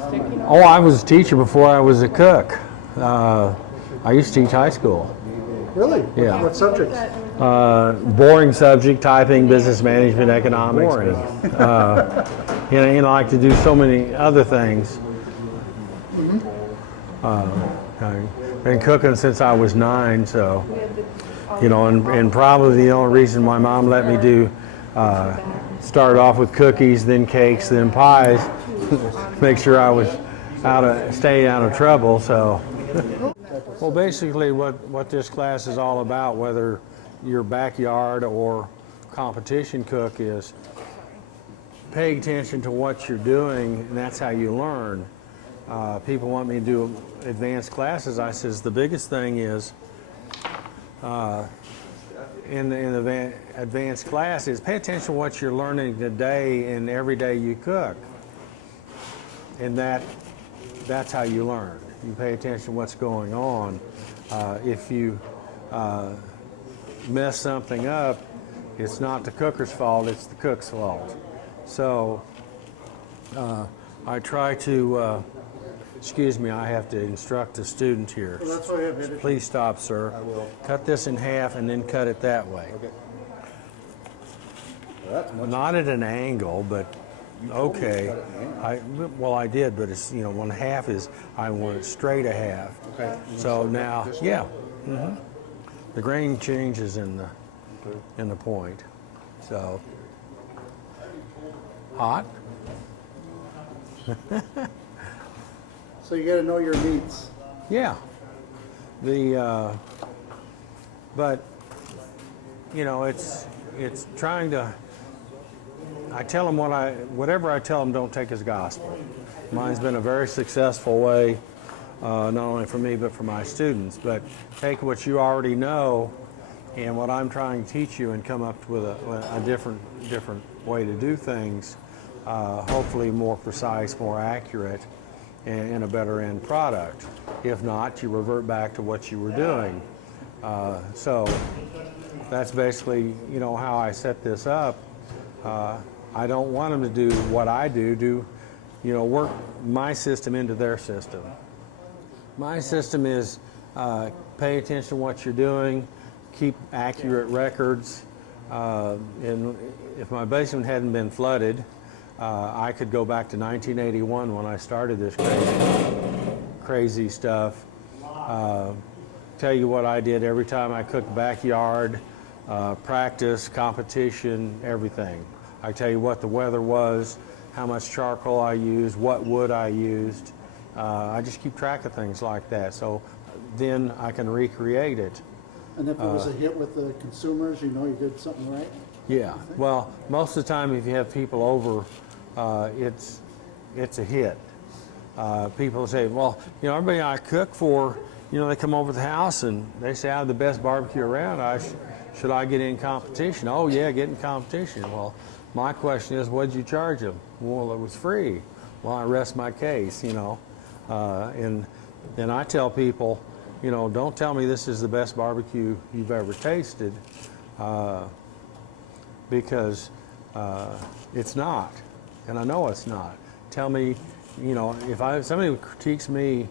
Oh, I was a teacher before I was a cook. I used to teach high school. Really? Yeah. What subjects? Boring subject, typing, business management, economics. Boring. You know, I like to do so many other things. I've been cooking since I was 9, so, you know, and probably the only reason my mom let me do, start off with cookies, then cakes, then pies, make sure I was stay out of trouble, so. Well, basically what this class is all about, whether you're backyard or competition cook, is pay attention to what you're doing, and that's how you learn. People want me to do advanced classes. I says the biggest thing is in the advanced class is pay attention to what you're learning today and every day you cook, and that's how you learn. You pay attention to what's going on. If you mess something up, it's not the cooker's fault, it's the cook's fault. So I try to, excuse me, I have to instruct a student here. Well, that's why I have editing. Please stop, sir. I will. Cut this in half and then cut it that way. Okay. Well, that's much. Not at an angle, but okay. Well, I did, but it's, you know, one half is, I want it straight a half. Okay. So now, yeah. The grain changes in the point. So, hot? So you got to know your meats. Yeah. But, you know, it's trying to, I tell them whatever I tell them, don't take as gospel. Mine's been a very successful way, not only for me, but for my students. But take what you already know and what I'm trying to teach you and come up with a different way to do things, hopefully more precise, more accurate, and a better end product. If not, you revert back to what you were doing. So that's basically, you know, how I set this up. I don't want them to do what I do, you know, work my system into their system. My system is pay attention to what you're doing, keep accurate records, and if my basement hadn't been flooded, I could go back to 1981 when I started this crazy stuff. Tell you what I did every time I cooked backyard, practice, competition, everything. I tell you what the weather was, how much charcoal I used, what wood I used. I just keep track of things like that, so then I can recreate it. And if it was a hit with the consumers, you know you did something right? Yeah, well, most of the time if you have people over, it's a hit. People say, well, you know, everybody I cook for, you know, they come over to the house and they say I have the best barbecue around. Should I get in competition? Oh yeah, get in competition. Well, my question is, what did you charge them? Well, it was free. Well, I rest my case, you know. And I tell people, you know, don't tell me this is the best barbecue you've ever tasted, because it's not, and I know it's not. Tell me, you know, if somebody critiques me,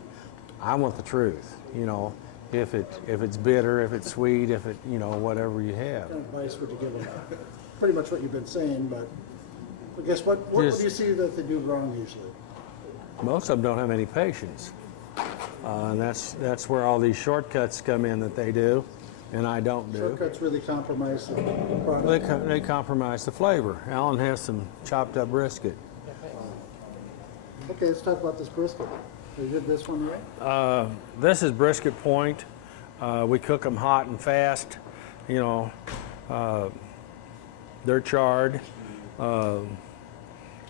I want the truth. You know, if it's bitter, if it's sweet, if it, you know, whatever you have. What kind of advice would you give them? Pretty much what you've been saying, but I guess what do you see that they do wrong usually? Most of them don't have any patience, and that's where all these shortcuts come in that they do, and I don't do. Shortcuts really compromise the product. They compromise the flavor. Alan has some chopped up brisket. Okay, let's talk about this brisket. You did this one right? This is brisket point. We cook them hot and fast. You know, they're charred.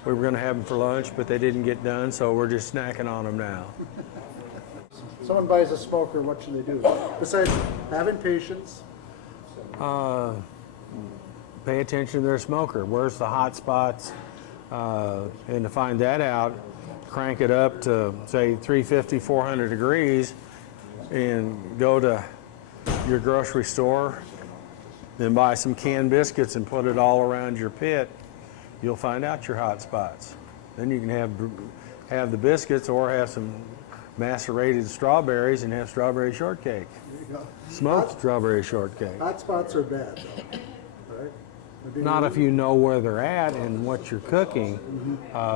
We were going to have them for lunch, but they didn't get done, so we're just snacking on them now. Someone buys a smoker, what should they do? Besides having patience? Pay attention to their smoker. Where's the hot spots? And to find that out, crank it up to, say, 350, 400 degrees, and go to your grocery store and buy some canned biscuits and put it all around your pit. You'll find out your hot spots. Then you can have the biscuits or have some macerated strawberries and have strawberry shortcake. There you go. Smoked strawberry shortcake. Hot spots are bad, though, right? Maybe Not if you know where they're at and what you're cooking.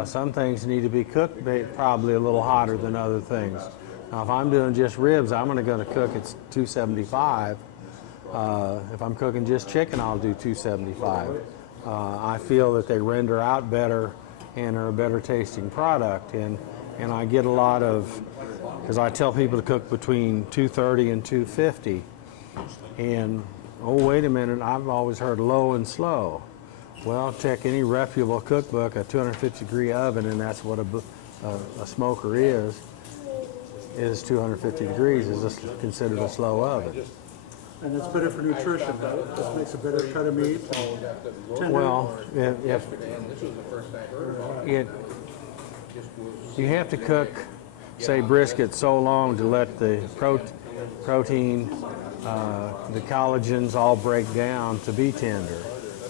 Some things need to be cooked probably a little hotter than other things. Now, if I'm doing just ribs, I'm going to cook at 275. If I'm cooking just chicken, I'll do 275. I feel that they render out better and are a better tasting product. And I get a lot of, because I tell people to cook between 230 and 250. And, oh, wait a minute, I've always heard low and slow. Well, check any reputable cookbook, a 250-degree oven, and that's what a smoker is 250 degrees, is considered a slow oven. And it's better for nutrition, right? It just makes a better cut of meat. Tender. Well, if you have to cook, say, brisket so long to let the protein, the collagens all break down to be tender.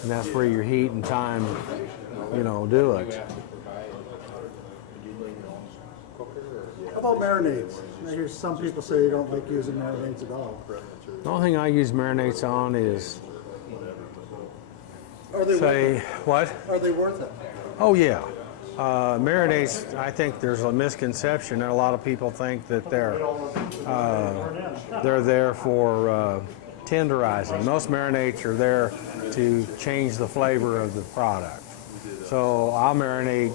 And that's where your heat and time, do it. How about marinades? I hear some people say they don't like using marinades at all. The only thing I use marinades on is, Are they worth what? it? Are they worth it? Oh, yeah. Marinades, I think there's a misconception. A lot of people think that they're there for tenderizing. Most marinades are there to change the flavor of the product. So I'll marinate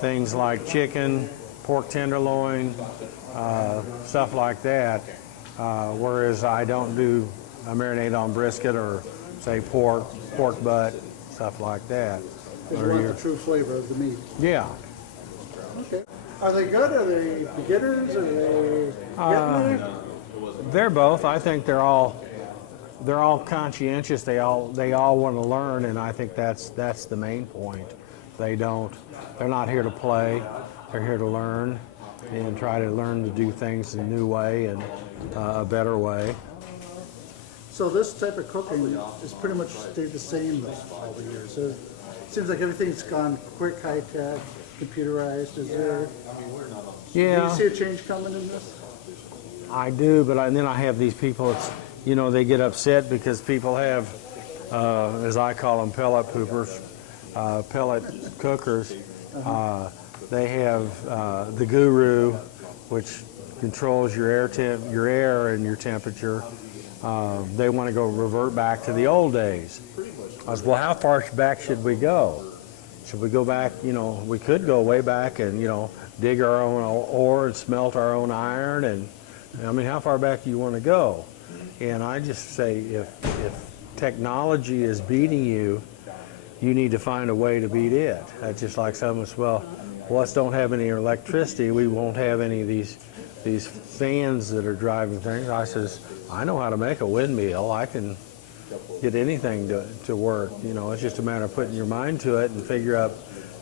things like chicken, pork tenderloin, stuff like that, whereas I don't do a marinade on brisket or, say, pork butt, stuff like that. Because you want the true flavor of the meat. Yeah. Okay. Are they good? Are they beginners? Are they getting there? They're both. I think they're all conscientious. They all want to learn, and I think that's the main point. They're not here to play. They're here to learn and try to learn to do things in a new way and a better way. So this type of cooking has pretty much stayed the same all the years. So it seems like everything's gone quick, high tech, computerized. Is there? Yeah. Do you see a change coming in this? I do, but then I have these people. They get upset because people have, as I call them, pellet poopers, pellet cookers. They have the Guru, which controls your air and your temperature. They want to revert back to the old days. I was, well, how far back should we go? Should we go back? We could go way back and dig our own ore and smelt our own iron. And how far back do you want to go? And I just say, if technology is beating you, you need to find a way to beat it. That's just like someone says, well, us don't have any electricity. We won't have any of these fans that are driving things. I says, I know how to make a windmill. I can get anything to work. It's just a matter of putting your mind to it and figure out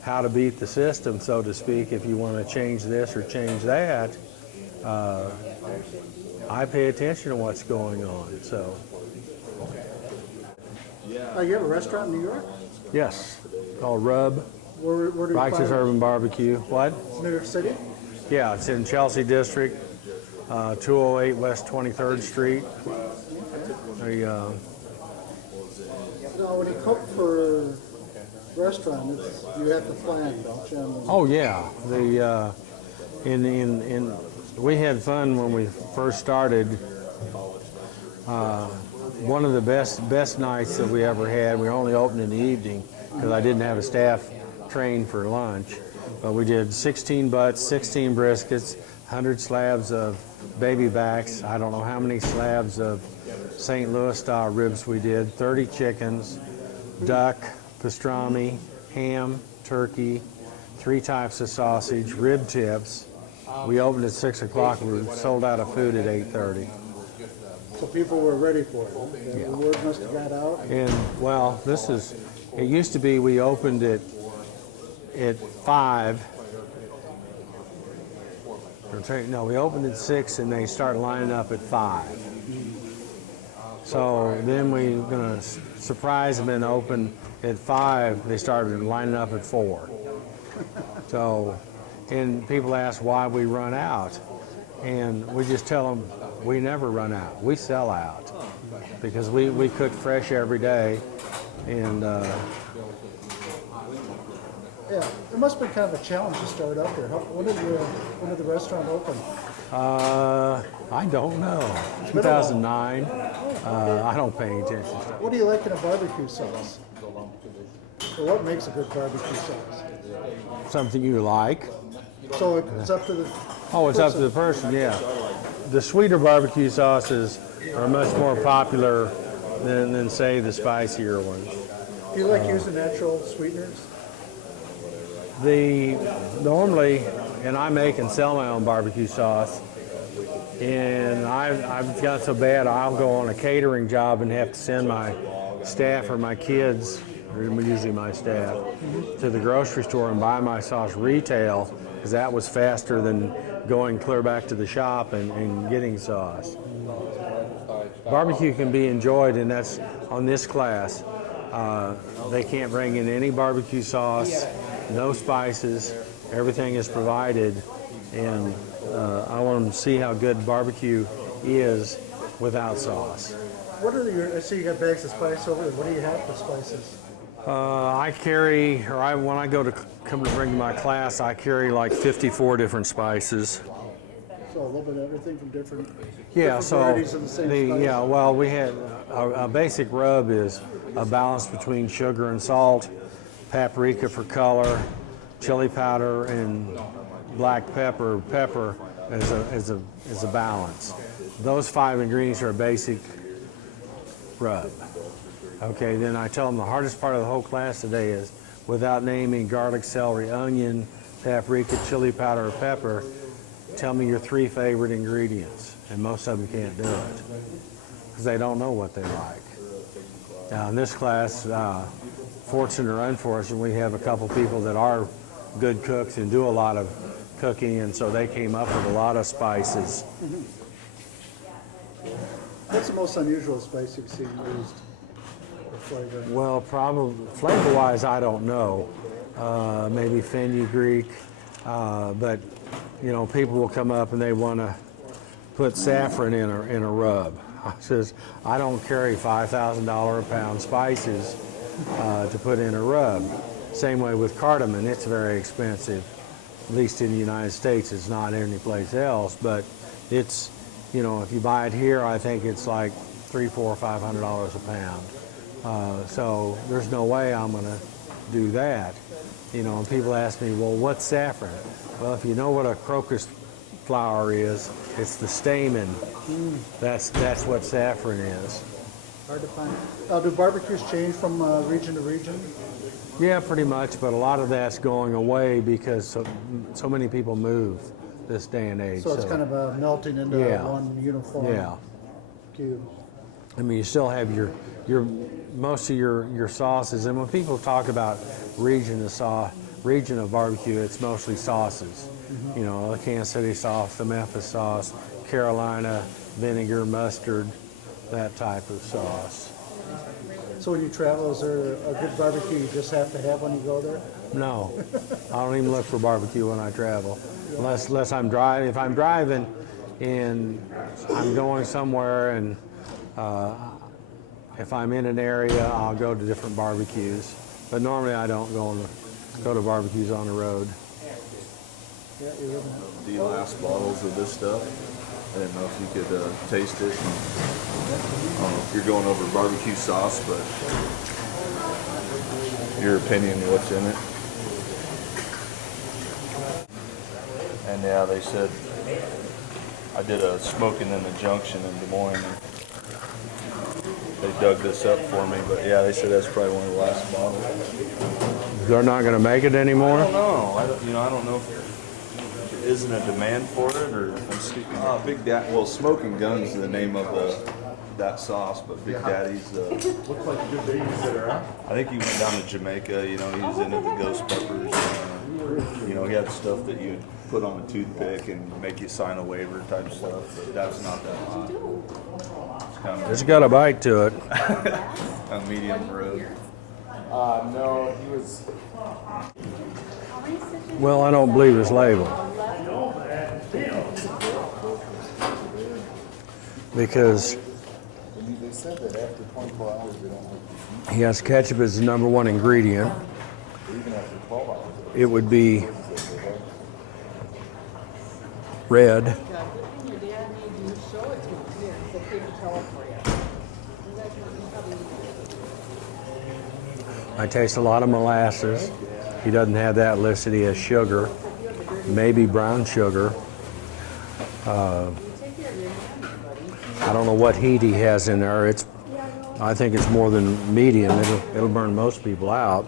how to beat the system, so to speak. If you want to change this or change that, I pay attention to what's going on. So. You have a restaurant in New York? Yes, called Rub. Where do you Righteous find it? Urban Barbecue. What? New York City? Yeah, it's in Chelsea District, 208 West 23rd Street. Now, when you cook for restaurants, you have to plan, don't you? Oh yeah, we had fun when we first started. One of the best nights that we ever had. We were only open in the evening because I didn't have a staff trained for lunch. But we did 16 butts, 16 briskets, 100 slabs of baby backs. I don't know how many slabs of St. Louis style ribs we did. 30 chickens, duck, pastrami, ham, turkey, 3 types of sausage, rib tips. We opened at 6 o'clock. We were sold out of food at 8:30. So people were ready for it. The word must have got out. And well, it used to be we opened at 5. No, we opened at 6 and they started lining up at 5. So then we were going to surprise them and open at 5. They started lining up at 4. So And people ask why we run out. And we just tell them we never run out. We sell out because we cook fresh every day. And Yeah, it must be kind of a challenge to start up here. When did the restaurant open? I don't know. 2009. I don't pay any attention to stuff. What do you like in a barbecue sauce? Or what makes a good barbecue sauce? Something you like. So it's up to the Oh, it's up to the person, yeah. The sweeter barbecue sauces are much more popular than say, the spicier ones. Do you like using natural sweeteners? Normally, and I make and sell my own barbecue sauce, and I've got so bad I'll go on a catering job and have to send my staff or my kids, or usually my staff, to the grocery store and buy my sauce retail, because that was faster than going clear back to the shop and getting sauce. Barbecue can be enjoyed, and that's on this class. They can't bring in any barbecue sauce, no spices, everything is provided, and I want them to see how good barbecue is without sauce. I see you got bags of spice over there. What do you have for spices? When I go to come to bring my class, I carry like 54 different spices. So a little bit of everything from different So varieties of the same spice? well, we had a basic rub is a balance between sugar and salt, paprika for color, chili powder, and black pepper as a balance. Those 5 ingredients are a basic rub. Okay, then I tell them the hardest part of the whole class today is, without naming garlic, celery, onion, paprika, chili powder, or pepper, tell me your 3 favorite ingredients. And most of them can't do it because they don't know what they like. Now in this class, fortunate or unfortunate, we have a couple people that are good cooks and do a lot of cooking, and so they came up with a lot of spices. What's the most unusual spice you've seen used for flavor? Well, probably flavor-wise, I don't know. Maybe fenugreek, but people will come up and they want to put saffron in a rub. I says, I don't carry $5,000 a pound spices to put in a rub. Same way with cardamom, it's very expensive. At least in the United States, it's not anyplace else, but it's, if you buy it here, I think it's like $300, $400, $500 a pound. So there's no way I'm going to do that. And people ask me, well, what's saffron? Well, if you know what a crocus flower is, it's the stamen. That's what saffron is. Hard to find. Do barbecues change from region to region? Yeah, pretty much, but a lot of that's going away because so many people move this day and age. So it's kind of melting into one uniform cube. I mean, you still have your most of your sauces, and when people talk about region of barbecue, it's mostly sauces. The Kansas City sauce, the Memphis sauce, Carolina vinegar, mustard, that type of sauce. So when you travel, is there a good barbecue you just have to have when you go there? No, I don't even look for barbecue when I travel, unless I'm driving. If I'm driving and I'm going somewhere, and if I'm in an area, I'll go to different barbecues. But normally I don't go to barbecues on the road. Yeah, you're living it. The last bottles of this stuff, I didn't know if you could taste it. I don't know if you're going over barbecue sauce, but your opinion, what's in it? And yeah, they said, I did a smoking in the junction in Des Moines. They dug this up for me, but yeah, they said that's probably one of the last bottles. They're not going to make it anymore? I don't know. I don't know if there isn't a demand for it, or if I'm speaking. Big Daddy. Well, Smoking Gun's the name of that sauce, but Big Daddy's. Looks like a good babysitter, huh? I think he went down to Jamaica. He was into the ghost peppers. He had stuff that you'd put on a toothpick and make you sign a waiver type stuff, but that's not that hot. It's got a bite to it. A medium rub. No, he was. Well, I don't believe it's labeled. Because They said that after 24 hours, they don't have to yes, ketchup is the number one ingredient. even after 12 hours. It would be red. Your dad made you show it to him. Here, it's a paper towel for you. You guys probably I taste a lot of molasses. He doesn't have that listed. He has sugar, maybe brown sugar. I don't know what heat he has in there. I think it's more than medium. It'll burn most people out.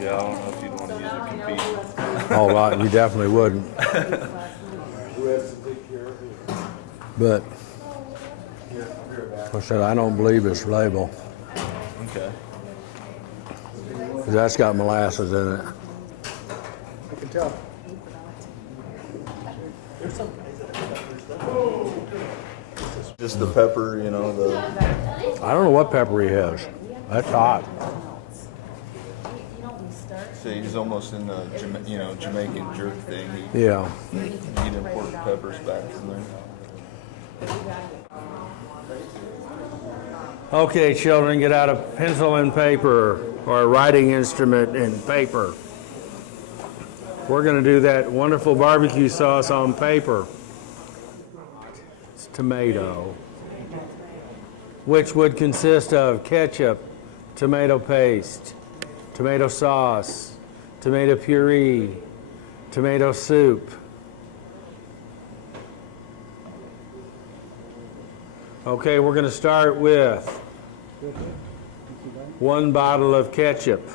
Yeah, I don't know if you'd want to use it compete. Oh, well, you definitely wouldn't. But, like I said, I don't believe it's label. Okay. 'Cause that's got molasses in it. I can tell. Just the pepper, you know, the I don't know what pepper he has. That's hot. see, he's almost in the Jamaican jerk thing. Yeah. He'd import peppers back from there. Okay, children, get out a pencil and paper or a writing instrument and paper. We're going to do that wonderful barbecue sauce on paper. It's tomato, which would consist of ketchup, tomato paste, tomato sauce, tomato puree, tomato soup. Okay, we're going to start with 1 bottle of ketchup.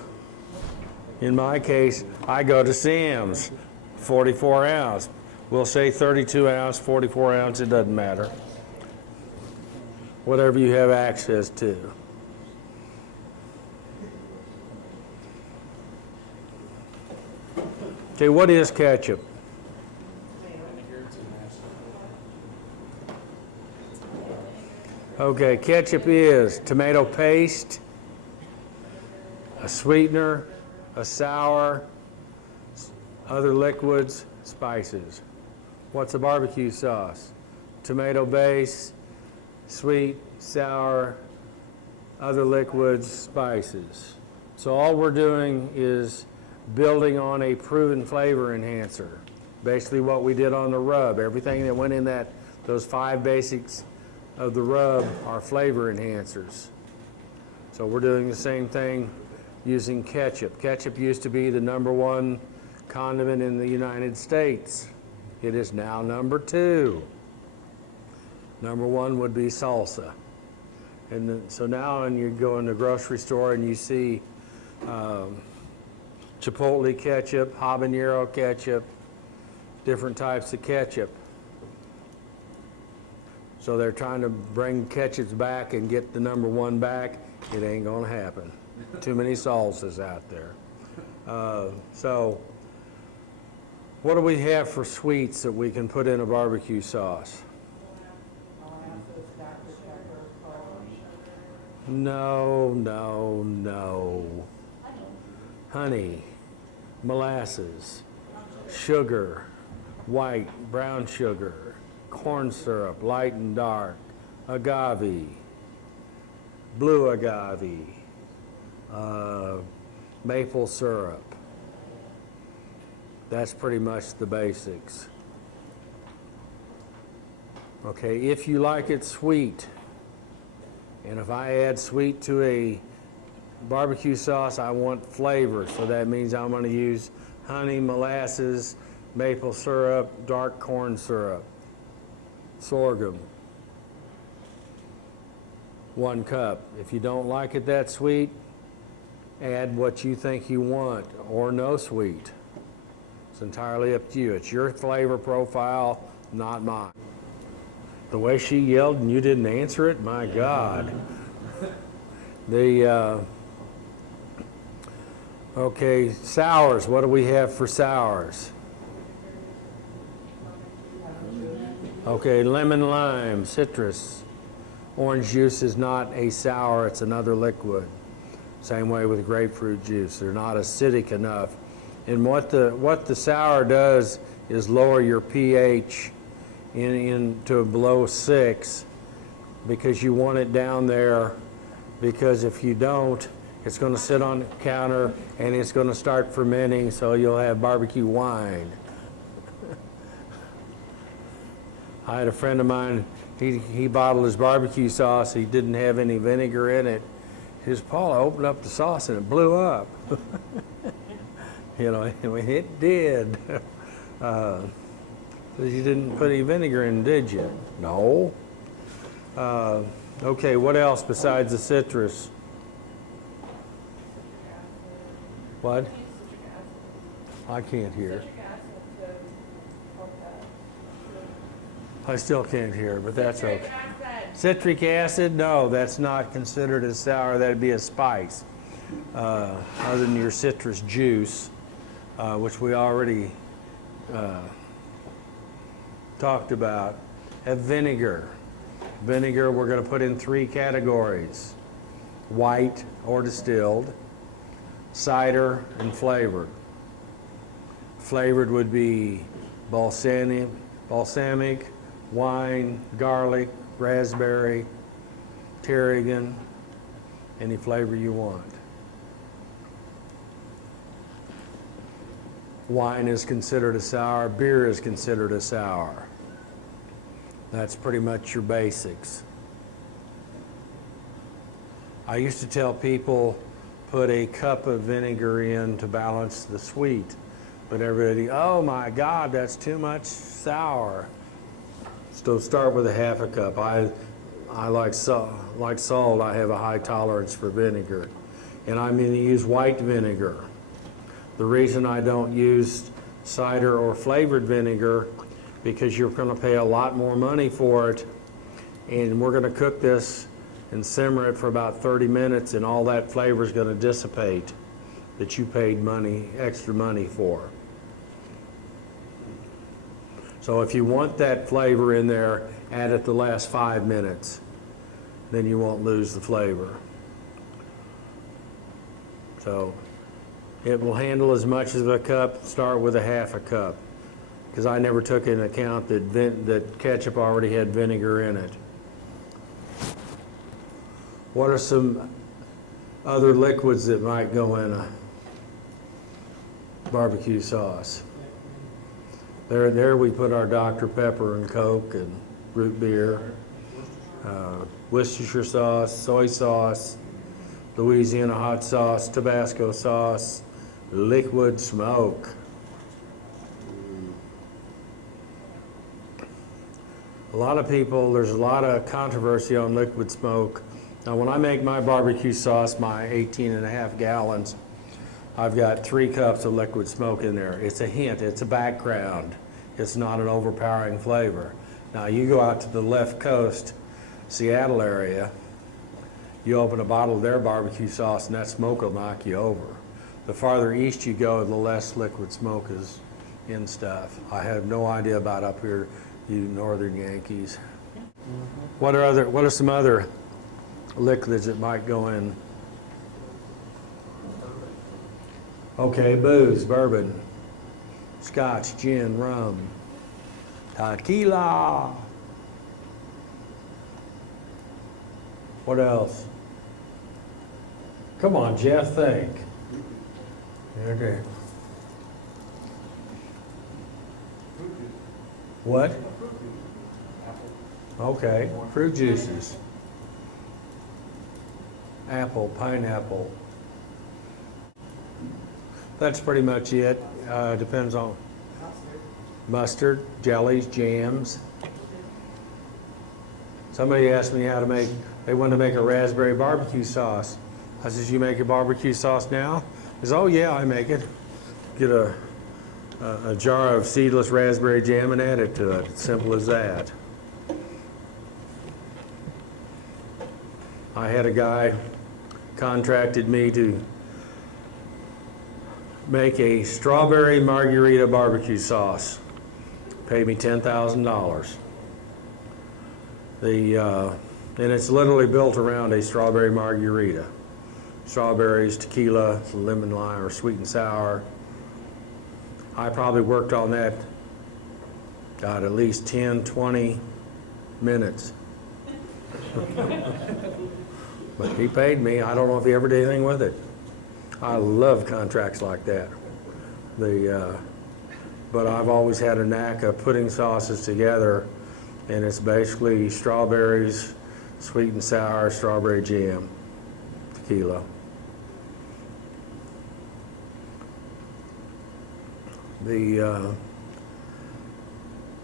In my case, I go to Sam's, 44 ounce. We'll say 32 ounce, 44 ounce, it doesn't matter. Whatever you have access to. Okay, what is ketchup? Okay, ketchup is tomato paste, a sweetener, a sour, other liquids, spices. What's a barbecue sauce? Tomato base, sweet, sour, other liquids, spices. So all we're doing is building on a proven flavor enhancer. Basically what we did on the rub. Everything that went in those 5 basics of the rub are flavor enhancers. So we're doing the same thing using ketchup. Ketchup used to be the number 1 condiment in the United States. It is now number 2. Number 1 would be salsa. And so now when you go in the grocery store and you see Chipotle ketchup, habanero ketchup, different types of ketchup. So they're trying to bring ketchups back and get the number 1 back. It ain't gonna happen. Too many salsas out there. So what do we have for sweets that we can put in a barbecue sauce? No. Honey, molasses, sugar, white, brown sugar, corn syrup, light and dark, agave, blue agave, maple syrup. That's pretty much the basics. Okay, if you like it sweet, and if I add sweet to a barbecue sauce, I want flavor. So that means I'm going to use honey, molasses, maple syrup, dark corn syrup, sorghum. 1 cup. If you don't like it that sweet, add what you think you want, or no sweet. It's entirely up to you. It's your flavor profile, not mine. The way she yelled and you didn't answer it, my God. Okay, sours. What do we have for sours? Okay, lemon, lime, citrus. Orange juice is not a sour, it's another liquid. Same way with grapefruit juice. They're not acidic enough And what the sour does is lower your pH into below 6, because you want it down there, because if you don't, it's going to sit on the counter and it's going to start fermenting, so you'll have barbecue wine. I had a friend of mine, he bottled his barbecue sauce, he didn't have any vinegar in it. He says, Paul, I opened up the sauce and it blew up. You know, it did. You didn't put any vinegar in, did you? No. Okay, what else besides the citrus? What? I can't hear. I still can't hear, but that's okay. Citric acid? No, that's not considered as sour. That'd be a spice. Other than your citrus juice, which we already talked about. Have vinegar. Vinegar we're going to put in 3 categories: white or distilled, cider, and flavored. Flavored would be balsamic, wine, garlic, raspberry, tarragon, any flavor you want. Wine is considered a sour, beer is considered a sour. That's pretty much your basics. I used to tell people put a cup of vinegar in to balance the sweet, but everybody, oh my God, that's too much sour. So start with a half a cup. I like salt, I have a high tolerance for vinegar, and I'm going to use white vinegar. The reason I don't use cider or flavored vinegar, because you're going to pay a lot more money for it, and we're going to cook this and simmer it for about 30 minutes, and all that flavor is going to dissipate that you paid extra money for. So if you want that flavor in there, add it the last 5 minutes. Then you won't lose the flavor. So it will handle as much as a cup. Start with a half a cup, because I never took into account that ketchup already had vinegar in it. What are some other liquids that might go in a barbecue sauce? There we put our Dr. Pepper and Coke and root beer, Worcestershire sauce, soy sauce, Louisiana hot sauce, Tabasco sauce, liquid smoke. A lot of people, there's a lot of controversy on liquid smoke. Now when I make my barbecue sauce, my 18.5 gallons, I've got 3 cups of liquid smoke in there. It's a hint, it's a background. It's not an overpowering flavor. Now you go out to the left coast, Seattle area, you open a bottle of their barbecue sauce and that smoke will knock you over. The farther east you go, the less liquid smoke is in stuff. I have no idea about up here, you northern Yankees. What are some other liquids that might go in? Okay, booze, bourbon, scotch, gin, rum, tequila. What else? Come on, Jeff, think. Okay. What? Okay, fruit juices. Apple, pineapple. That's pretty much it. Depends on mustard, jellies, jams. Somebody asked me how to make, they wanted to make a raspberry barbecue sauce. I says, you make a barbecue sauce now? He says, oh yeah, I make it. Get a jar of seedless raspberry jam and add it to it. It's simple as that. I had a guy contracted me to make a strawberry margarita barbecue sauce. Paid me $10,000. And it's literally built around a strawberry margarita. Strawberries, tequila, lemon lime, or sweet and sour, I probably worked on that, God, at least 10, 20 minutes. But he paid me. I don't know if he ever did anything with it. I love contracts like that. But I've always had a knack of putting sauces together, and it's basically strawberries, sweet and sour, strawberry jam, tequila.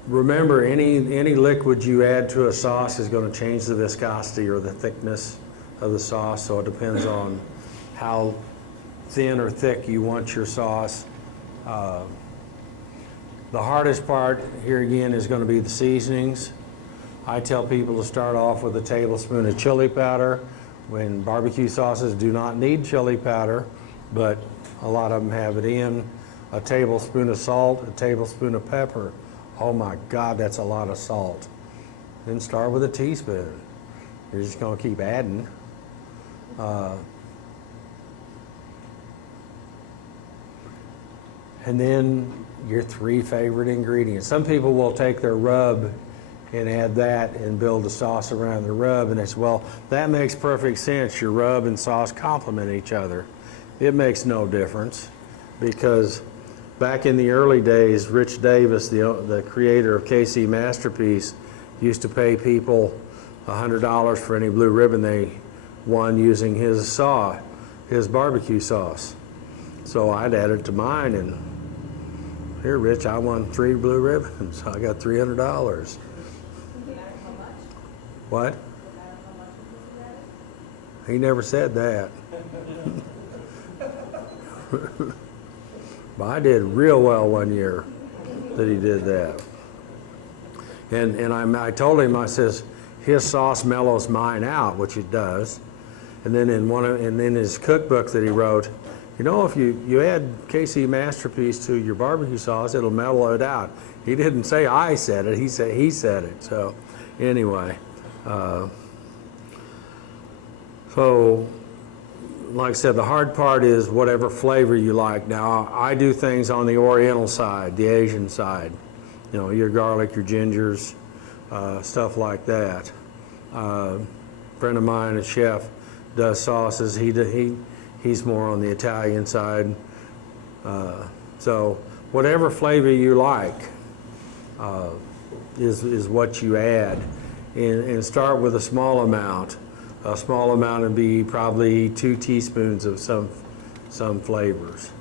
Remember, any liquid you add to a sauce is going to change the viscosity or the thickness of the sauce, so it depends on how thin or thick you want your sauce. The hardest part here again is going to be the seasonings. I tell people to start off with a tablespoon of chili powder, when barbecue sauces do not need chili powder, but a lot of them have it in. A tablespoon of salt, a tablespoon of pepper. Oh my God, that's a lot of salt. Then start with a teaspoon. You're just going to keep adding. And then your 3 favorite ingredients. Some people will take their rub and add that and build a sauce around the rub, and it's, well, that makes perfect sense. Your rub and sauce complement each other. It makes no difference, because back in the early days, Rich Davis, the creator of KC Masterpiece, used to pay people $100 for any blue ribbon they won using his barbecue sauce. So I'd add it to mine, and here, Rich, I won 3 blue ribbons. I got $300. What? He never said that. But I did real well one year that he did that. And I told him, I says, his sauce mellows mine out, which it does. And then in his cookbook that he wrote, you know, if you add KC Masterpiece to your barbecue sauce, it'll mellow it out. He didn't say I said it, he said it. So anyway, so like I said, the hard part is whatever flavor you like. Now, I do things on the Oriental side, the Asian side. You know, your garlic, your gingers, stuff like that. A friend of mine, a chef, does sauces. He's more on the Italian side. So whatever flavor you like is what you add. And start with a small amount. A small amount would be probably 2 teaspoons of some flavors.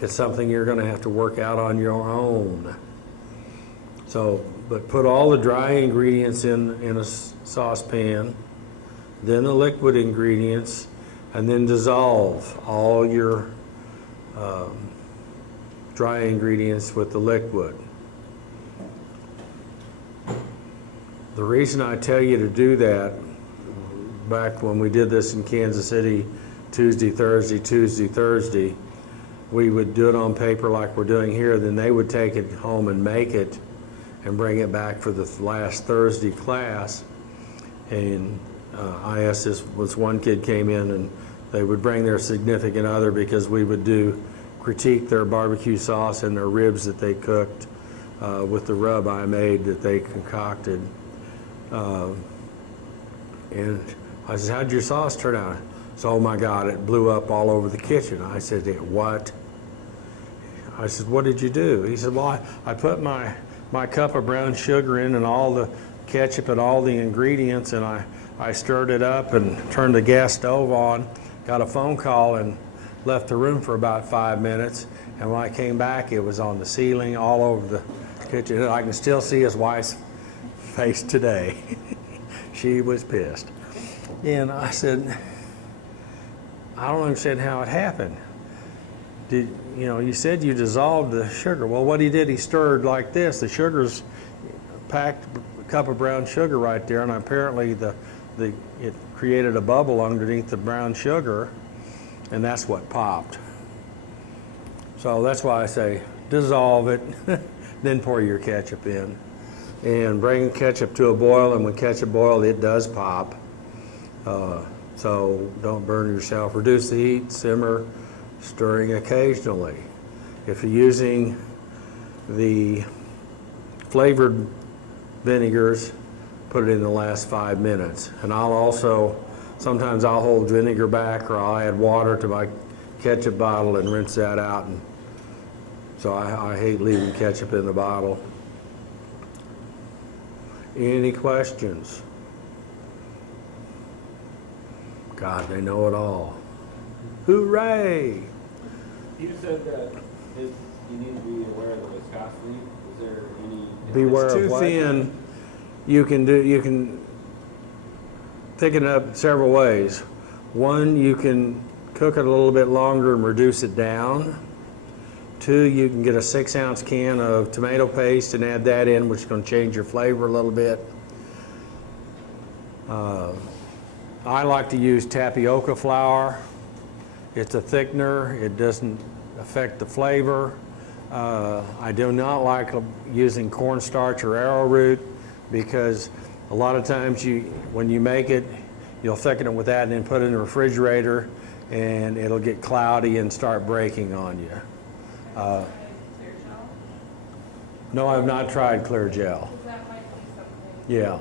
It's something you're going to have to work out on your own. So, but put all the dry ingredients in a saucepan, then the liquid ingredients, and then dissolve all your dry ingredients with the liquid. The reason I tell you to do that, back when we did this in Kansas City, Tuesday, Thursday, we would do it on paper like we're doing here, then they would take it home and make it and bring it back for the last Thursday class. And I asked this one kid came in, and they would bring their significant other, because we would critique their barbecue sauce and their ribs that they cooked with the rub I made that they concocted. And I said, how'd your sauce turn out? So, oh my God, it blew up all over the kitchen. I said, what? I said, what did you do? He said, well, I put my cup of brown sugar in and all the ketchup and all the ingredients, and I stirred it up and turned the gas stove on, got a phone call, and left the room for about 5 minutes. And when I came back, it was on the ceiling all over the kitchen. And I can still see his wife's face today. She was pissed. And I said, I don't understand how it happened. You said you dissolved the sugar. Well, what he did, he stirred like this. The sugar's packed a cup of brown sugar right there, and apparently it created a bubble underneath the brown sugar, and that's what popped. So that's why I say dissolve it, then pour your ketchup in. And bring ketchup to a boil, and when ketchup boils, it does pop. So don't burn yourself. Reduce the heat, simmer, stirring occasionally. If you're using the flavored vinegars, put it in the last 5 minutes. And I'll also, sometimes I'll hold vinegar back, or I'll add water to my ketchup bottle and rinse that out. And so I hate leaving ketchup in the bottle. Any questions? God, they know it all. Hooray! You said that you need to be aware of the viscosity. Is there any? Beware It's of too what? thin. You can thicken it up several ways. One, you can cook it a little bit longer and reduce it down. Two, you can get a 6-ounce can of tomato paste and add that in, which is going to change your flavor a little bit. I like to use tapioca flour. It's a thickener. It doesn't affect the flavor. I do not like using cornstarch or arrowroot because a lot of times when you make it, you'll thicken it with that and then put it in the refrigerator and it'll get cloudy and start breaking on you. No, I've not tried clear gel. Yeah.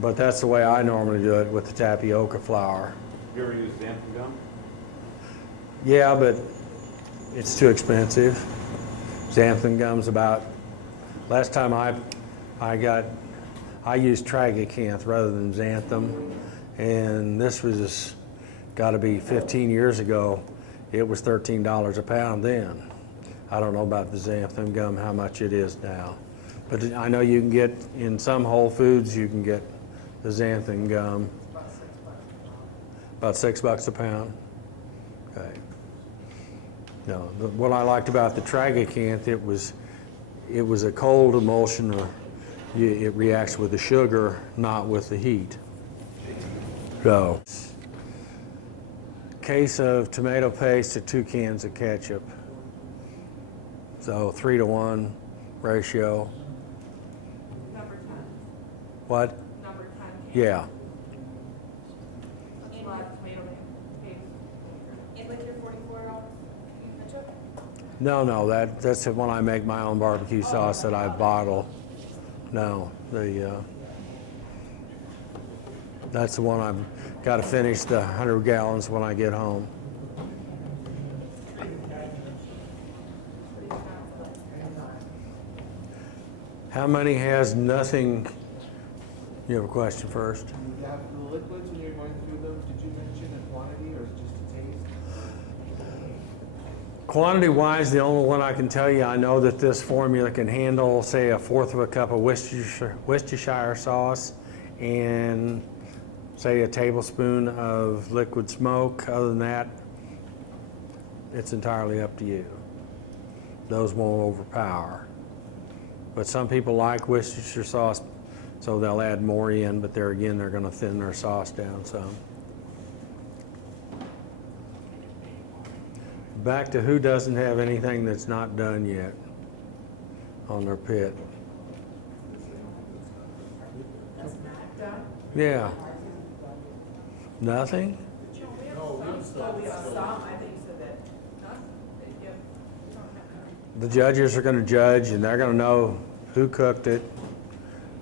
But that's the way I normally do it with the tapioca flour. You ever use xanthan gum? Yeah, but it's too expensive. Xanthan gum's about, last time I used tragacanth rather than xanthan, and this was got to be 15 years ago. It was $13 a pound then. I don't know about the xanthan gum, how much it is now. But I know you can get, in some Whole Foods, you can get the xanthan gum. About $6 a pound. Okay. No, what I liked about the tragacanth, it was a cold emulsion, or it reacts with the sugar, not with the heat. So, case of tomato paste to 2 cans of ketchup. So 3-to-1 ratio. Number 10. What? Number 10. Yeah. In tomato paste. In like your 44-ounce ketchup? No, that's when I make my own barbecue sauce that I bottle. No, that's the one I've got to finish the 100 gallons when I get home. How many has nothing? You have a question first? You have the liquids when you're going through them. Did you mention a quantity or is it just a taste? Quantity-wise, the only one I can tell you, I know that this formula can handle, say, 1/4 of a cup of Worcestershire sauce and, say, a tablespoon of liquid smoke. Other than that, it's entirely up to you. Those won't overpower. But some people like Worcestershire sauce, so they'll add more in, but there again, they're going to thin their sauce down some. Back to who doesn't have anything that's not done yet on their pit. Yeah. Nothing? The judges are going to judge, and they're going to know who cooked it.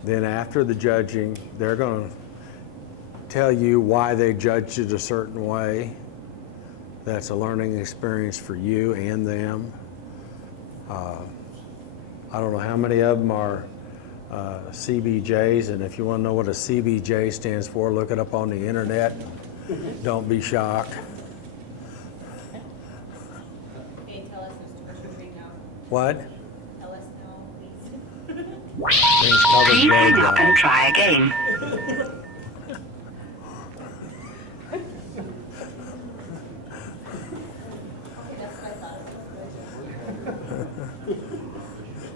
Then after the judging, they're going to tell you why they judged it a certain way. That's a learning experience for you and them. I don't know how many of them are CBJs, and if you want to know what a CBJ stands for, look it up on the internet. Don't be shocked. Hey, tell us what you're doing now. What? Tell us now, please. Things covered Please hang blood up dye. and try again.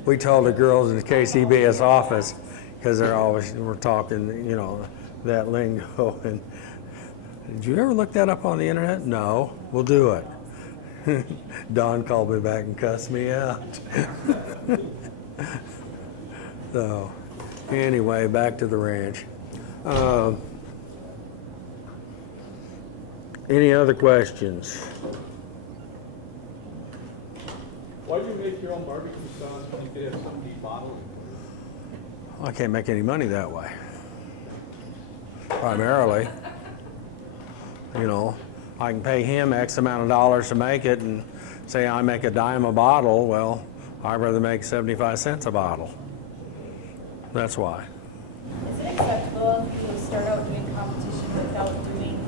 We told the girls in the KCBS office, because we're talking, that lingo. And did you ever look that up on the internet? No, we'll do it. Don called me back and cussed me out. So, anyway, back to the ranch. Any other questions? Why do you make your own barbecue sauce when you could have somebody bottle it? I can't make any money that way. Primarily. You know, I can pay him X amount of dollars to make it and say I make a dime a bottle. Well, I'd rather make 75 cents a bottle. That's why. Is it acceptable if you start out doing competition without doing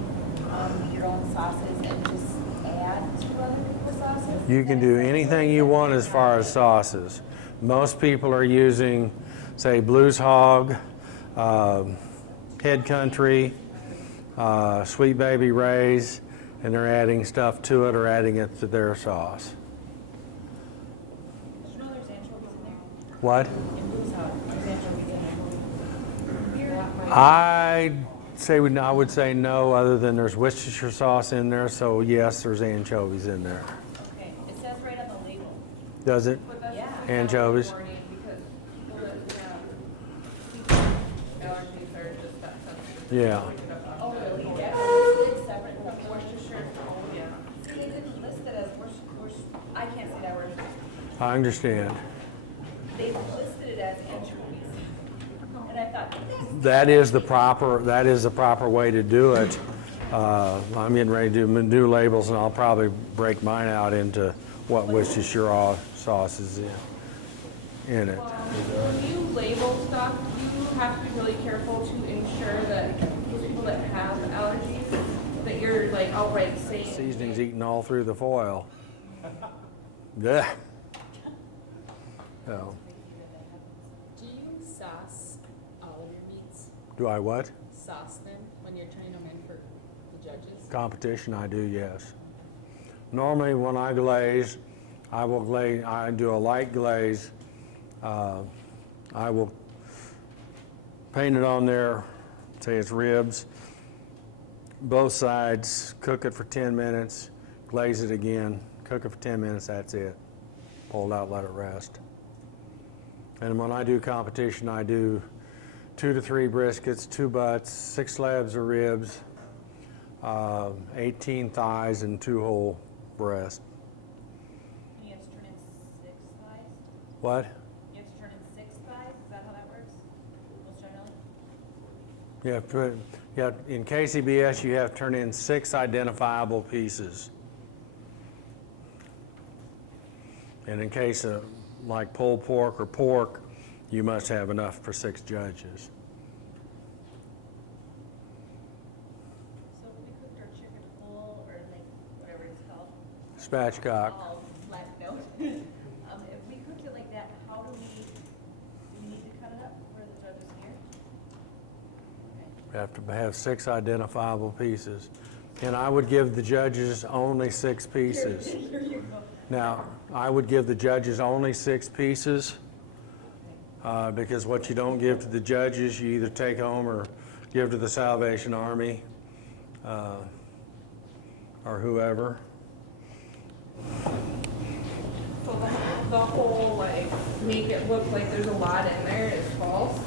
your own sauces and just add to other people's sauces? You can do anything you want as far as sauces. Most people are using, say, Blues Hog, Head Country, Sweet Baby Ray's, and they're adding stuff to it or adding it to their sauce. Did you know there's anchovies in there? What? In Blue's Hog, there's anchovies in there. I would say no, other than there's Worcestershire sauce in there, so yes, there's anchovies in there. Okay, it says right on the label. Does it? But that's Yeah. just Anchovies? warning because people that have allergies are just that sensitive. Yeah. Oh, really? That was listed separate from Worcestershire? Oh, yeah. See, they didn't list it as Worcestershire, I can't say that word. I understand. They listed it as anchovies. And I thought, That is the proper way to do it. I'm getting ready to do new labels, and I'll probably break mine out into what Worcestershire sauce is in it. When you label stuff, you have to be really careful to ensure that those people that have allergies, that you're like outright saying. Seasonings eating all through the foil. Yeah. So, Do you sauce all of your meats? do I what? Sauce them when you're turning them in for the judges? Competition, I do, yes. Normally, when I glaze, I do a light glaze. I will paint it on there, say it's ribs, both sides, cook it for 10 minutes, glaze it again, cook it for 10 minutes, that's it. Pull it out, let it rest. And when I do competition, I do 2 to 3 briskets, 2 butts, 6 slabs of ribs, 18 thighs, and 2 whole breasts. you have to turn in 6 thighs? What? You have to turn in 6 thighs? Is that how that works? Most generally? In KCBS, you have to turn in 6 identifiable pieces. And in case of like pulled pork or pork, you must have enough for 6 judges. So if we cooked our chicken whole, or like whatever it's called, Spatchcock. all flat note. If we cooked it like that, how do we need to cut it up for the judges here? You have to have 6 identifiable pieces. And I would give the judges only 6 pieces. Now, I would give the judges only 6 pieces because what you don't give to the judges, you either take home or give to the Salvation Army or whoever. So the whole like make it look like there's a lot in there is false.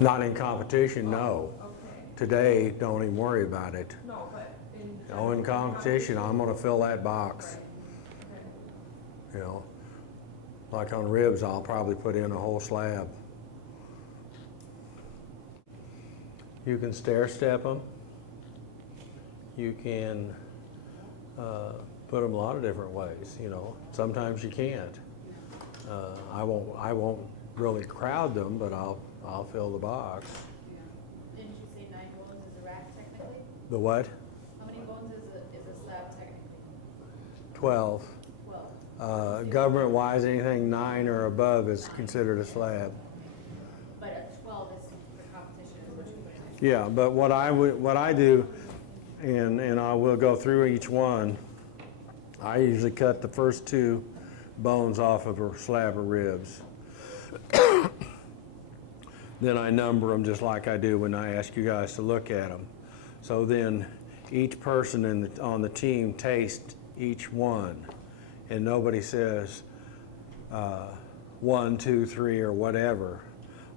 Not in competition, no. Okay. Today, don't even worry about it. No, but in. Oh, in competition, I'm going to fill that box. Okay. You know, like on ribs, I'll probably put in a whole slab. You can stair step them. You can put them a lot of different ways. You know, sometimes you can't. I won't really crowd them, but I'll fill the box. Didn't you say 9 bones is a rack technically? The what? How many bones is a slab technically? 12. 12. Government-wise, anything 9 or above is considered a slab. But a 12 is for competition is what you put in there. Yeah, but what I do, and I will go through each one. I usually cut the first 2 bones off of a slab of ribs. Then I number them just like I do when I ask you guys to look at them. So then each person on the team tastes each one, and nobody says 1, 2, 3 or whatever,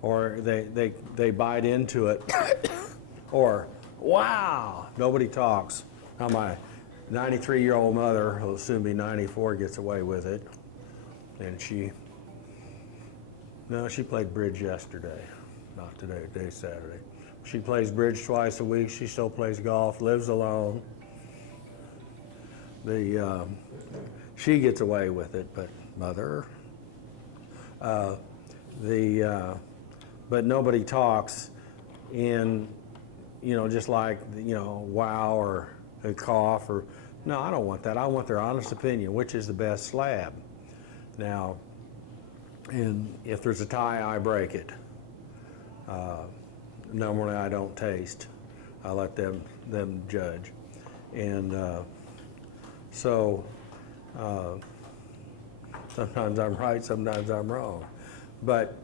or they bite into it, or wow, nobody talks. Now 93-year-old mother, who'll soon be 94, gets away with it. And she played bridge yesterday, not today, today's Saturday. She plays bridge twice a week. She still plays golf, lives alone. She gets away with it, but mother, but nobody talks in, just like, wow or a cough or, no, I don't want that. I want their honest opinion, which is the best slab. Now, and if there's a tie, I break it. Normally I don't taste. I let them judge. And so sometimes I'm right, sometimes I'm wrong. But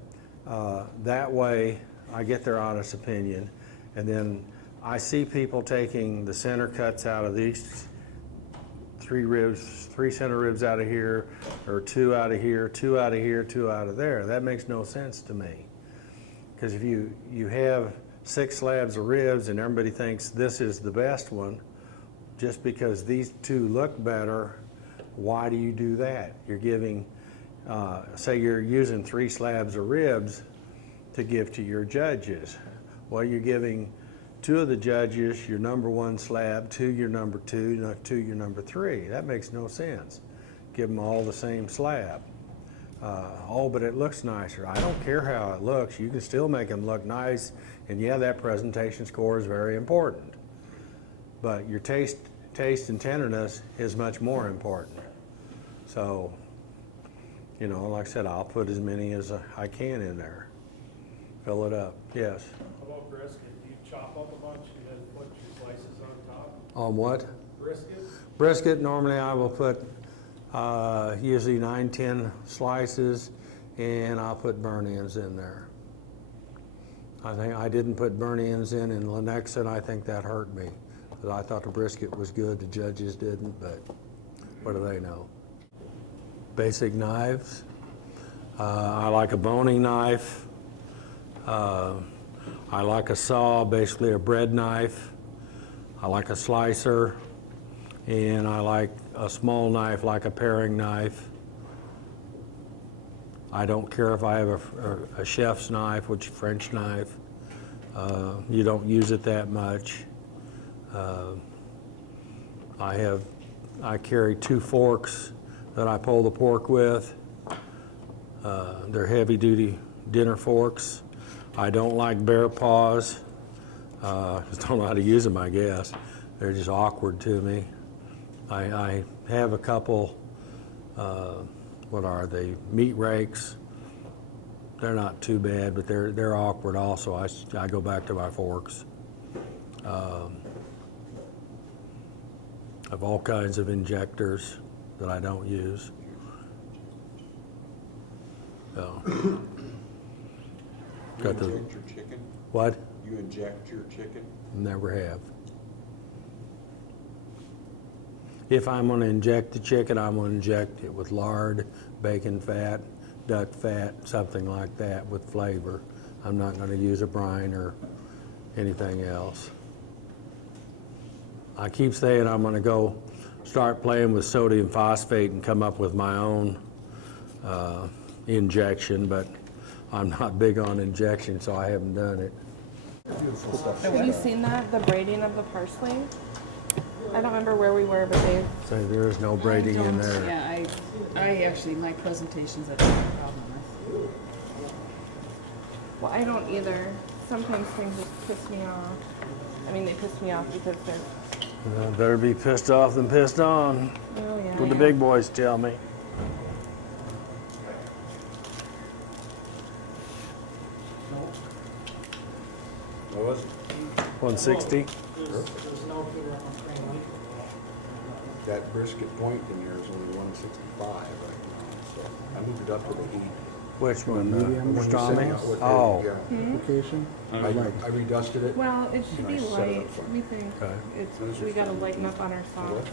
that way I get their honest opinion. And then I see people taking the center cuts out of these 3 center ribs out of here, or 2 out of here, 2 out of here, 2 out of there. That makes no sense to me. Because if you have 6 slabs of ribs and everybody thinks this is the best one, just because these 2 look better, why do you do that? You're giving, say you're using 3 slabs of ribs to give to your judges. Well, you're giving 2 of the judges your number 1 slab, 2 your number 2, 2 your number 3. That makes no sense. Give them all the same slab. But it looks nicer. I don't care how it looks. You can still make them look nice, and yeah, that presentation score is very important. But your taste and tenderness is much more important. So, like I said, I'll put as many as I can in there. Fill it up. Yes. How about brisket? Do you chop up a bunch and then put your slices on top? On what? Brisket? Brisket, normally I will put usually 9-10 slices, and I'll put burnt ends in there. I think I didn't put burnt ends in Lenexa, and I think that hurt me, because I thought the brisket was good. The judges didn't, but what do they know? Basic knives. I like a boning knife. I like a saw, basically a bread knife. I like a slicer, and I like a small knife like a paring knife. I don't care if I have a chef's knife, which is a French knife. You don't use it that much. I carry 2 forks that I pull the pork with. They're heavy-duty dinner forks. I don't like bear paws. Just don't know how to use them, I guess. They're just awkward to me. I have a couple, what are they, meat rakes. They're not too bad, but they're awkward also. I go back to my forks. I have all kinds of injectors that I don't use. So. You inject your chicken? What? You inject your chicken? Never have. If I'm going to inject the chicken, I'm going to inject it with lard, bacon fat, duck fat, something like that with flavor. I'm not going to use a brine or anything else. I keep saying I'm going to go start playing with sodium phosphate and come up with my own injection, but I'm not big on injection, so I haven't done it. Have you seen that? The braiding of the parsley? I don't remember where we were, but they... So there is no braiding in there. Yeah, I actually, my presentations I don't have a problem with. Well, I don't either. Sometimes things just piss me off. I mean, they piss me off because they're... Better be pissed off than pissed on. Oh, yeah. What the big boys tell me. What was it? 160. That brisket point in there is only 165 right now, so I moved it up to the heat. Which one? Medium? Pastrami? With the- Oh. yeah. Application? I redusted it. Well, it should be Nice setup light. for it. We think Okay. we gotta lighten up on our sauce.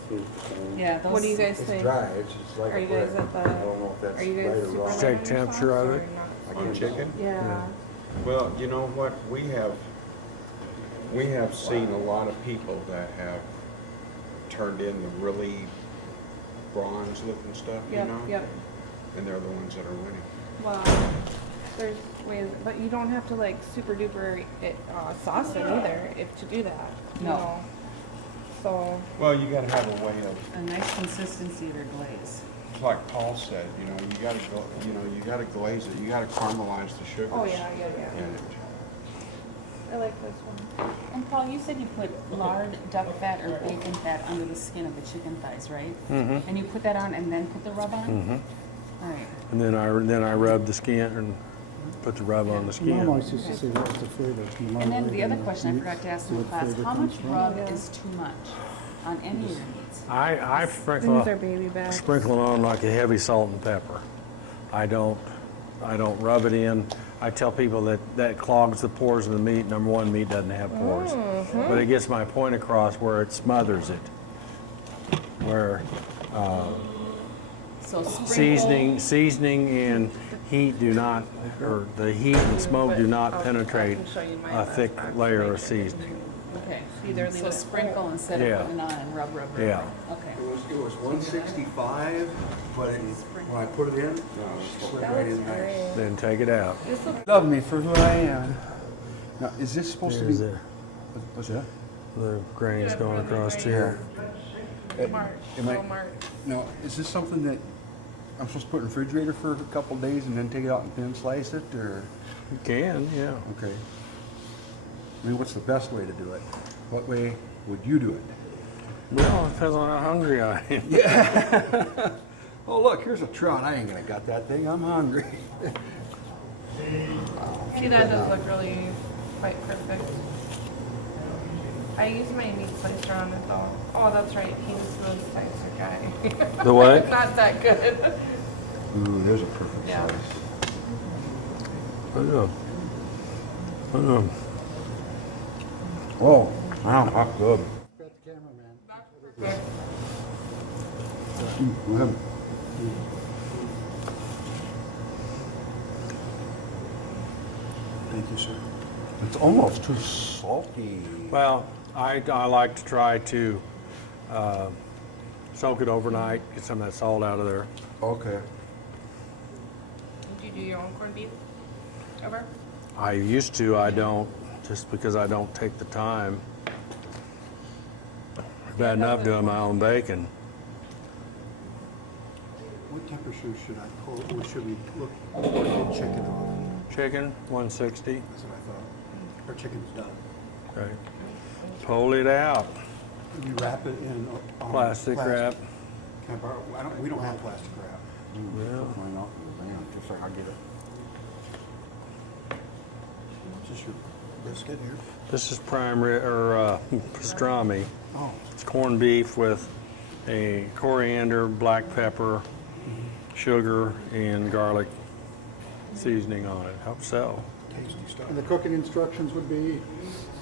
Yeah, those, What do you guys It's think? dry, it's just like Are a you guys bread. at the? I don't know if that's Are you guys right or super wrong. light Check on your temperature sauce of or it. not? On chicken? Yeah. Well, you know what, we have seen a lot of people that have turned in the really bronze looking stuff, you Yep, know? yep. And they're the ones that are winning. Well, there's ways, but you don't have to like super duper sauce it either if to do that. You No. know? So Well, you gotta have a way of, A nice consistency of their glaze. like Paul said, you know, you gotta go, you know, you gotta glaze it, you gotta caramelize the sugars. oh yeah. in it. I like this one. And Paul, you said you put lard, duck fat, or bacon fat under the skin of the chicken thighs, right? Mm-hmm. And you put that on and then put the rub on? Mm-hmm. All right. And then I rub the skin and put the rub on the Mom skin. always used to say what was the flavor. And then the other question I forgot to ask in What class, flavor how comes much from? rub is too much on any of your meats? I sprinkle These are baby back. sprinkle it on like a heavy salt and pepper. I don't rub it in. I tell people that clogs the pores of the meat. Number one, meat doesn't have pores, but it gets my point across where it smothers it. Where So sprinkle. seasoning and heat do not, or the heat and smoke do not penetrate a thick layer of seasoning. Okay. Either leave So it sprinkle instead of Yeah. putting it on and rub. Yeah. Okay. It was 165, but when I put it in, it slid right in nice. Then take it out. Love me for who I am. Now, is this supposed There's to be? What's that? the grains going across here. Mark, Am I- little Mark. Now, is this something that I'm supposed to put in the refrigerator for a couple days and then take it out and thin slice it, or? You can, yeah. Okay. I mean, what's the best way to do it? What way would you do it? Well, it depends on how hungry I am. Oh, look, here's a trout. I ain't gonna gut that thing. I'm hungry. See, that does look really quite perfect. I use my meat slicer on it though. Oh, that's right. He's the slicer guy. The what? It's not that good. Ooh, there's a perfect Yeah. slice. I know. I know. Oh, wow, that's good. Got the cameraman. Perfect. Go ahead. Thank you, sir. It's almost too salty. Well, I like to try to soak it overnight, get some of that salt out of there. Okay. Did you do your own corned beef? Ever? I used to, I don't, just because I don't take the time. Bad enough doing my own bacon. What temperature should I pull, or should we look at chicken off? Chicken, 160. That's what I thought. Our chicken's done. Okay. Pull it out. We wrap it in Plastic wrap. Can I borrow? We don't have plastic wrap. Yeah. Mine off in the van, just like I'll get it. Is this your biscuit here? This is prime rib, or pastrami. Oh. It's corned beef with a coriander, black pepper, sugar, and garlic seasoning on it. Helps sell. Tasty stuff. And the cooking instructions would be,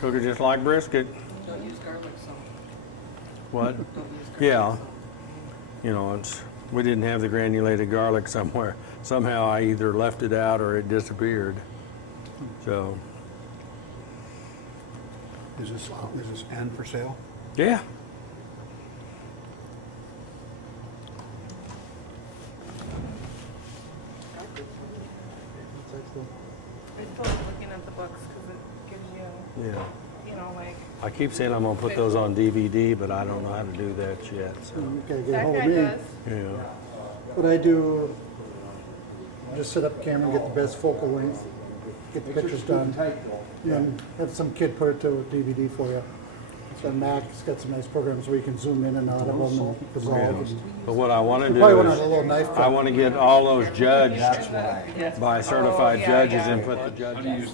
Cook it just like brisket. Don't use garlic salt. What? Yeah. You know, we didn't have the granulated garlic somewhere. Somehow I either left it out or it disappeared. So, Is this N for sale? yeah. I feel like looking at the books because it gives you, Yeah. you know, like. I keep saying I'm gonna put those on DVD, but I don't know how to do that yet, so, you gotta get a That hold of guy me. does. yeah. What I do, just set up the camera, get the best focal length, get the pictures done, and have some kid put it to a DVD for you. So Mac's got some nice programs where you can zoom in and out of them and dissolve. But what I wanna You probably do want a is, little knife I cut. wanna get all those judged Yes. by certified yeah, judges yeah. and put the judges,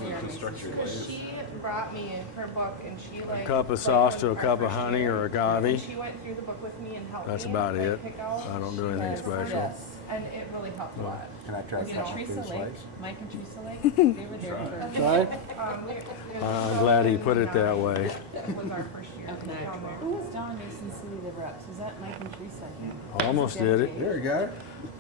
She brought me her book and she like. a cup of like, sauce to a our cup of first honey year, or and agave. she went through the book with me and helped me. That's about like, it. pick out I don't do anything special. Yes. And it really helped a lot. Can I try You know, Teresa Lake, Mike and Teresa Lake, they were there for. Right? We I'm glad he put it that way. It was our first year. Okay. down there. Who was Donna Mason's city of reps. Was that Mike and Teresa? Almost did it. There you got it.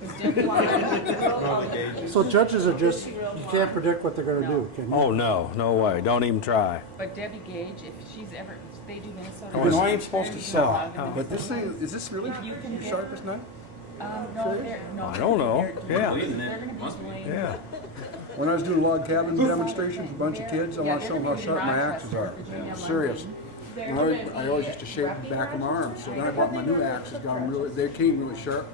Is Debbie Gage? So judges are just, you can't predict what they're gonna do, can you? Oh, no way. Don't even try. But Debbie Gage, if she's ever, they do Minnesota. Oh, no, I ain't supposed to You're saw. not allowed to But this thing, is this really You can your get- sharpest knife? No, they're, no. I don't know. They're Yeah. gonna be blade. Yeah. When I was doing log cabin demonstrations, a bunch of kids, I Yeah, want to show them they're how gonna be sharp my in axes are. Rochester, Virginia, Serious. London. And I always used to shave the back of my arms. So then I bought my new axes, got them really, they came really sharp.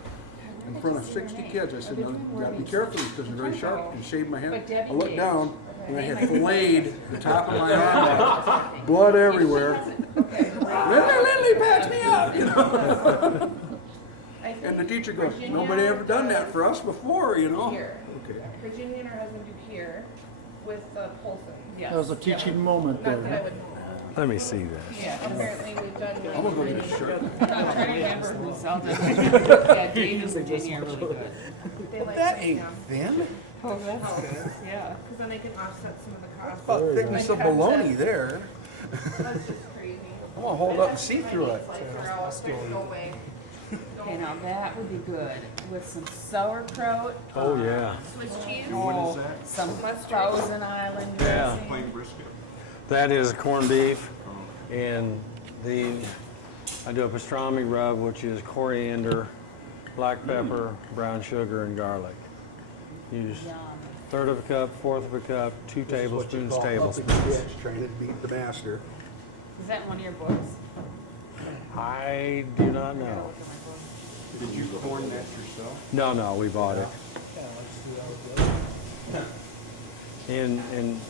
In front of 60 kids, I said, no, you gotta be careful because they're very sharp. You can shave my head. I looked down and I had filleted the top of my arm off, blood everywhere. Lily, patch me up, you know. And the teacher goes, nobody ever done that for us before, you know. Here. Okay. Virginia and her husband do here with the Polson. Yes. That was a teaching moment Not that I there. would, Let me see this. yeah, apparently we've done. I'm gonna go get a shirt. I'm trying to remember who's out there. Yeah, Dave and Virginia are really good. They like That to, ain't you know, thin. Oh, that's good. Yeah. because then they can offset some of the costs. About thickness of bologna there. That's just crazy. I'm gonna hold up and see through it. There's no way. Okay, now that would be good with some sauerkraut. Oh, yeah. Swiss cheese. Oh, some Thousand Island Yeah. dressing. That is corned beef. And I do a pastrami rub, which is coriander, black pepper, brown sugar, and garlic. Use Yum. third of a cup, fourth of a cup, 2 tablespoons, tablespoons. Trying to beat the master. Is that in one of your books? I do not know. Did you corn that yourself? No, we bought it. And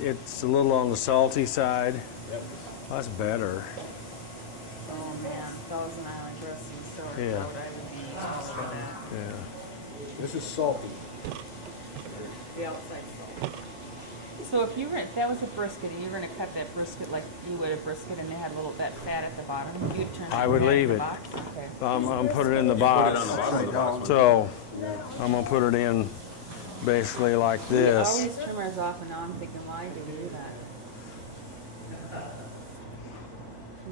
it's a little on the salty side. That's better. Oh, man, Thousand Island dressing, sauerkraut, Yeah. I would be just for that. Yeah. This is salty. The outside salt. So if you were, if that was a brisket and you were gonna cut that brisket like you would a brisket and it had a little that fat at the bottom, you'd turn I that would fat in leave the it. box? Okay. I'm put it in the box. So I'm gonna put it in basically like We this. always trim ours off and now I'm thinking, why do we do that?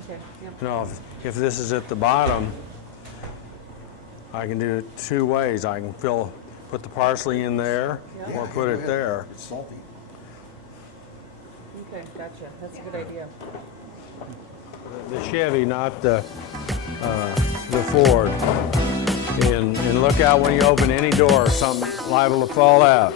Okay, yep. Now, if this is at the bottom, I can do it 2 ways. I can put the parsley in there or put it there. It's salty. Okay, gotcha, that's a good idea. The Chevy, not the Ford. And look out when you open any door, something liable to fall out.